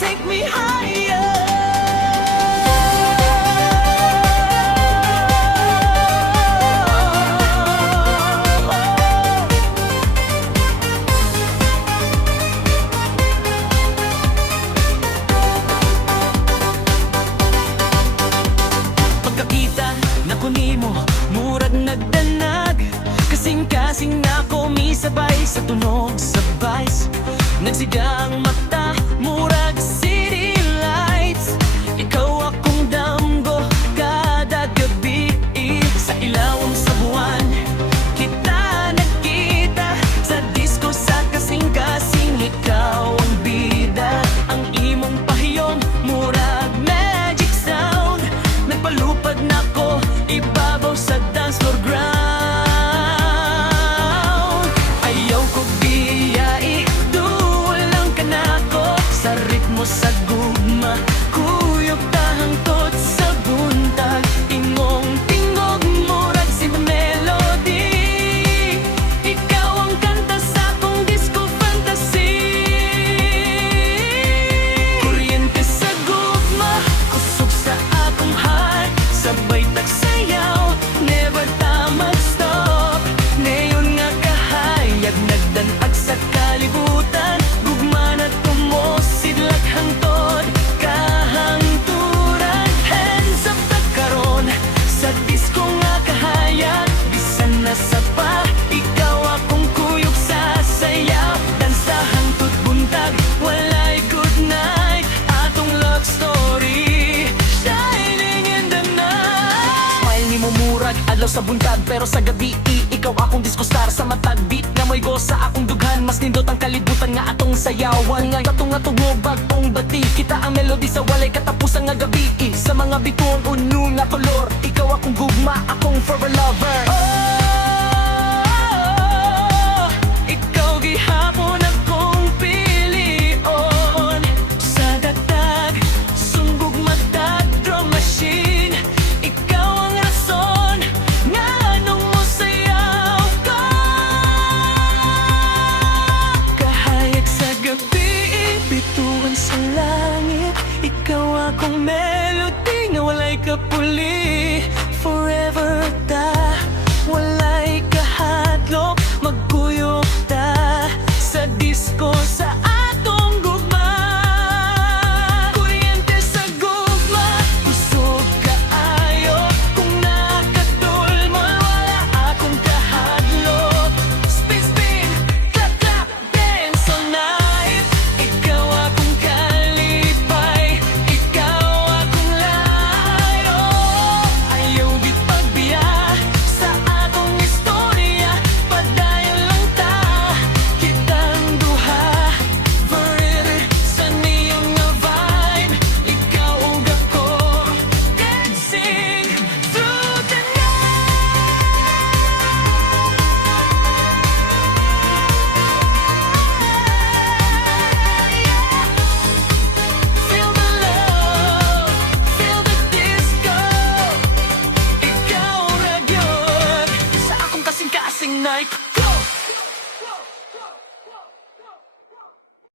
take me higher. Pagkakita na kunimo, murag nagdanag, kasing-kasing na kumisabay sa tunog sa vice. Nagsigang mata, murag city lights. Ikaw akong damgo kada gabi, sa ilawang sa buwan kita nagkita. Sa disco sa kasing-kasing, ikaw ang bida. Ang imong pahiyong, murag magic sound. Nagpalupad na ko, ibabaw sa dance floor ground. Ayaw ko biyai, duwalang ka na ko. Sa ritmo sa gugma, kuyog tahangtot sa buntag. Ingong tingog, murag si melody. Ikaw ang kanta sa akong disco fantasy. Kuryente sa gugma, kusog sa akong heart. Sabay tagsayaw, never ta mag-stop. Neon nga kahayag, nagdanag sa kalibutan. Gugma na tumosidlak hangtod kahangturan. Hands up na karon sa disco nga kahayag. Bisan na sa pa, ikaw akong kuyog sa sayaw. Dansa hangtod buntag, walay good night. Atong love story, shining in the night. Smile ni mo murag adlaw sa buntag, pero sa gabi ikaw akong disco star. Sa matag beat nga mo'y go sa akong dughan, mas nindot ang kalibutan nga atong sayawan. Nga katong nga tugmo bagong bati, kita ang melody sa walay katapusan nga gabi. Sa mga bituon uno nga kolor, ikaw akong gugma, akong forever lover. Ikaw gihapon akong pilion. Sa datag, sumbog matag drum machine. Ikaw ang rason nga anong mosayaw ka. Kahayag sa gabi, bituan sa langit. Ikaw akong